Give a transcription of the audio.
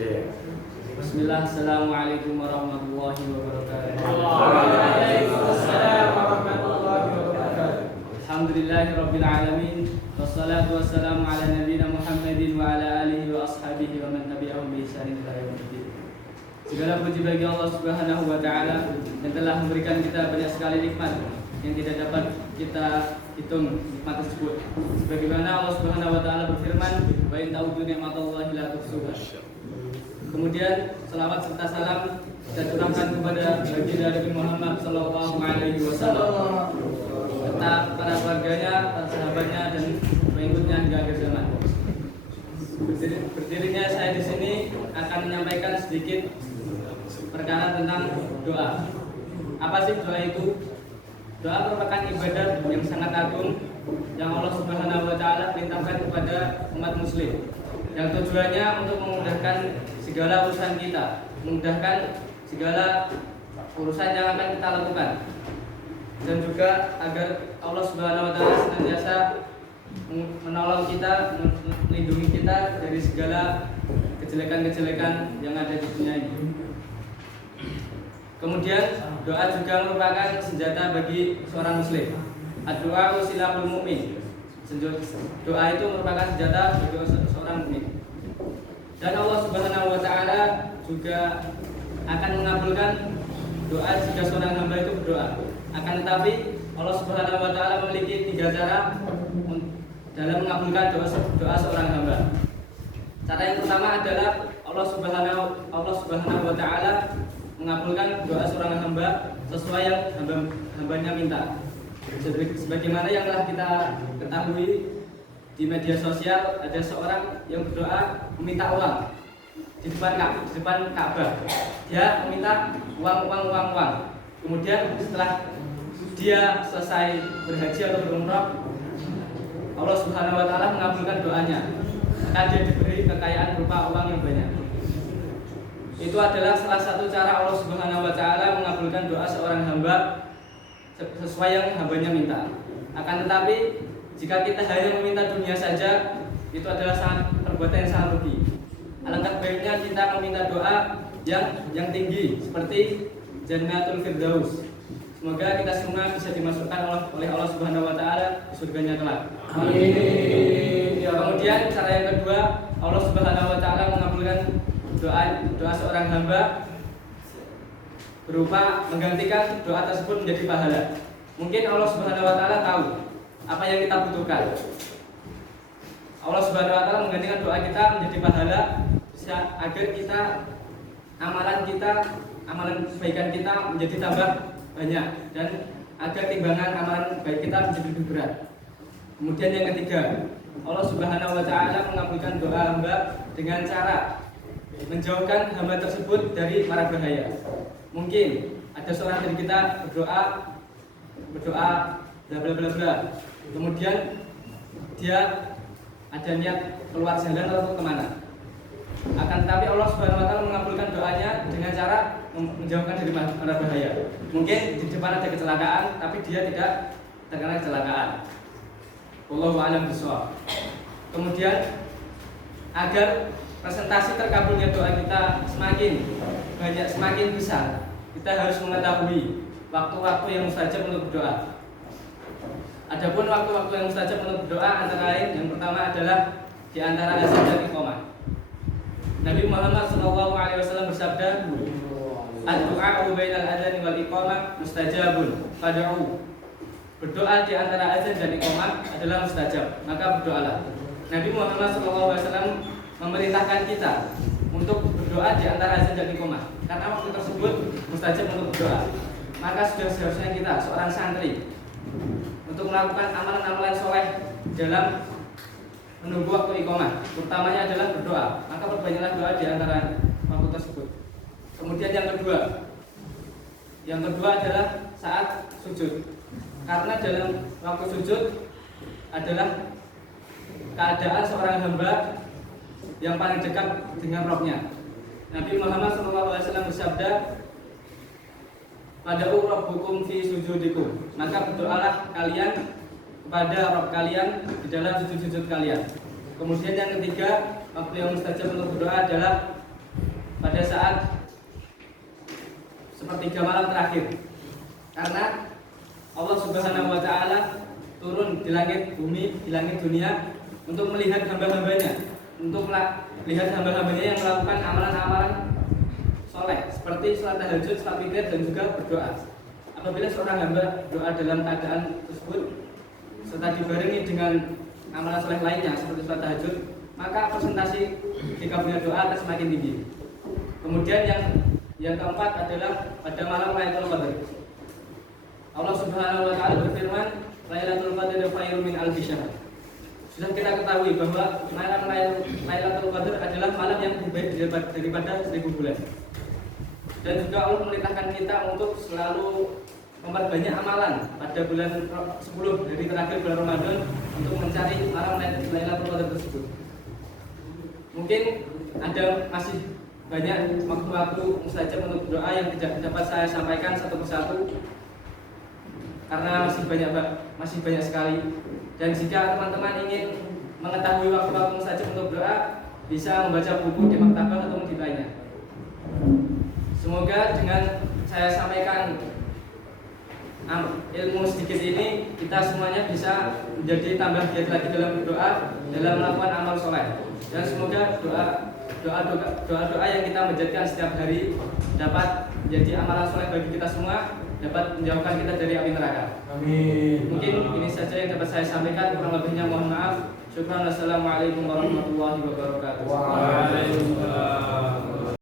Bismillah, assalamualaikum warahmatullahi wabarakatuh. Waalaikumsalam warahmatullahi wabarakatuh. Alhamdulillahi rabbil alamin. Wassalatu wassalamu ala nabiyyina Muhammadin wa ala alihi wa ashabihi wa man tabi'ahum bi ihsanin ila yaumil. Segala puji bagi Allah Subhanahu wa taala yang telah memberikan kita banyak sekali nikmat yang tidak dapat kita hitung nikmat tersebut. Sebagaimana Allah Subhanahu wa taala berfirman, "Wa in ta'udzu ni'matallahi la tuhsuha." Kemudian selawat serta salam kita curahkan kepada baginda Nabi Muhammad sallallahu alaihi wasallam serta para keluarganya, para sahabatnya dan pengikutnya hingga akhir zaman. Berdirinya saya di sini akan menyampaikan sedikit perkara tentang doa. Apa sih doa itu? Doa merupakan ibadah yang sangat agung yang Allah Subhanahu wa taala perintahkan kepada umat muslim. Yang tujuannya untuk memudahkan segala urusan kita, memudahkan segala urusan yang akan kita lakukan, dan juga agar Allah Subhanahu wa taala senantiasa menolong kita, melindungi kita dari segala kejelekan-kejelekan yang ada di dunia ini. Kemudian doa juga merupakan senjata bagi seorang muslim. Doa silahul mu'min. Doa itu merupakan senjata bagi seorang mukmin. Dan Allah Subhanahu wa taala juga akan mengabulkan doa jika seorang hamba itu berdoa. Akan tetapi Allah Subhanahu wa taala memiliki 3 cara dalam mengabulkan doa seorang hamba. Cara yang pertama adalah Allah Subhanahu wa taala mengabulkan doa seorang hamba sesuai yang hambanya minta. Sebagaimana yang telah kita ketahui di media sosial, ada seorang yang berdoa meminta uang di depan Ka'bah. Dia meminta uang. Kemudian setelah dia selesai berhaji atau berumrah, Allah Subhanahu wa taala mengabulkan doanya. Maka dia diberi kekayaan berupa uang yang banyak. Itu adalah salah satu cara Allah Subhanahu wa taala mengabulkan doa seorang hamba sesuai yang hambanya minta. Akan tetapi jika kita hanya meminta dunia saja, itu adalah perbuatan yang sangat rugi. Alangkah baiknya kita meminta doa yang tinggi seperti Jannatul Firdaus. Semoga kita semua bisa dimasukkan oleh Allah Subhanahu wa taala di surganya kelak. Amin. Kemudian cara yang kedua, Allah Subhanahu wa taala mengabulkan doa seorang hamba berupa menggantikan doa tersebut menjadi pahala. Mungkin Allah Subhanahu wa taala tahu apa yang kita butuhkan. Allah Subhanahu wa taala menggantikan doa kita menjadi pahala agar kita amalan kebaikan kita menjadi tambah banyak dan agar timbangan amalan baik kita menjadi lebih berat. Kemudian yang ketiga, Allah Subhanahu wa taala mengabulkan doa hamba dengan cara menjauhkan hamba tersebut dari mara bahaya. Mungkin ada seorang dari kita berdoa bla bla bla bla. Kemudian dia ada niat keluar jalan atau kemana. Akan tetapi Allah Subhanahu wa taala mengabulkan doanya dengan cara menjauhkan dari mara bahaya. Mungkin di depan ada kecelakaan tapi dia tidak terkena kecelakaan. Wallahu a'lam bishawab. Kemudian agar presentasi terkabulnya doa kita semakin banyak, semakin besar, kita harus mengetahui waktu-waktu yang mustajab untuk berdoa. Adapun waktu-waktu yang mustajab untuk berdoa antara lain, yang pertama adalah di antara azan dan iqamah. Nabi Muhammad SAW bersabda, "Ad-du'a'u bainal adzan wal iqamah mustajabun, fad'u." Berdoa di antara azan dan iqamah adalah mustajab, maka berdoalah. Nabi Muhammad SAW memerintahkan kita untuk berdoa di antara azan dan iqamah karena waktu tersebut mustajab untuk berdoa. Maka sudah seharusnya kita seorang santri untuk melakukan amalan-amalan soleh dalam menunggu waktu iqamah, utamanya adalah berdoa. Maka perbanyaklah doa di antara waktu tersebut. Kemudian yang kedua adalah saat sujud, karena dalam waktu sujud adalah keadaan seorang hamba yang paling dekat dengan Rabb-Nya. Nabi Muhammad SAW bersabda, "Pada'u rabbukum fi sujudikum." Maka berdoalah kalian kepada Rabb kalian di dalam sujud-sujud kalian. Kemudian yang ketiga, waktu yang mustajab untuk berdoa adalah pada saat sepertiga malam terakhir, karena Allah Subhanahu wa Ta'ala turun di langit bumi, di langit dunia untuk melihat hamba-hambanya, untuk melihat hamba-hambanya yang melakukan amalan-amalan soleh seperti sholat tahajud, sholat witir, dan juga berdoa. Apabila seorang hamba doa dalam keadaan tersebut serta dibarengi dengan amalan soleh lainnya seperti sholat tahajud, maka presentasi dikabulnya doa akan semakin tinggi. Kemudian yang keempat adalah pada malam Lailatul Qadar. Allah Subhanahu wa Ta'ala berfirman, Lailatul Qadar khairun min alfi syahr. Sudah kita ketahui bahwa malam Lailatul Qadar adalah malam yang lebih baik daripada 1000 bulan. Dan juga Allah memerintahkan kita untuk selalu memperbanyak amalan pada bulan 10 hari terakhir bulan Ramadan untuk mencari malam Lailatul Qadar tersebut. Mungkin ada masih banyak waktu-waktu mustajab untuk doa yang tidak dapat saya sampaikan satu persatu karena masih banyak sekali. Dan jika teman-teman ingin mengetahui waktu-waktu mustajab untuk doa, bisa membaca buku di maktabah atau di lainnya. Semoga dengan saya sampaikan ilmu sedikit ini, kita semuanya bisa menjadi tambah giat lagi dalam berdoa, dalam melakukan amal soleh. Dan semoga doa-doa yang kita menjadikan setiap hari dapat menjadi amalan soleh bagi kita semua, dapat menjauhkan kita dari api neraka. Amin. Mungkin ini saja yang dapat saya sampaikan, kurang lebihnya mohon maaf. Syukran. Assalamualaikum warahmatullahi wabarakatuh. Waalaikumsalam.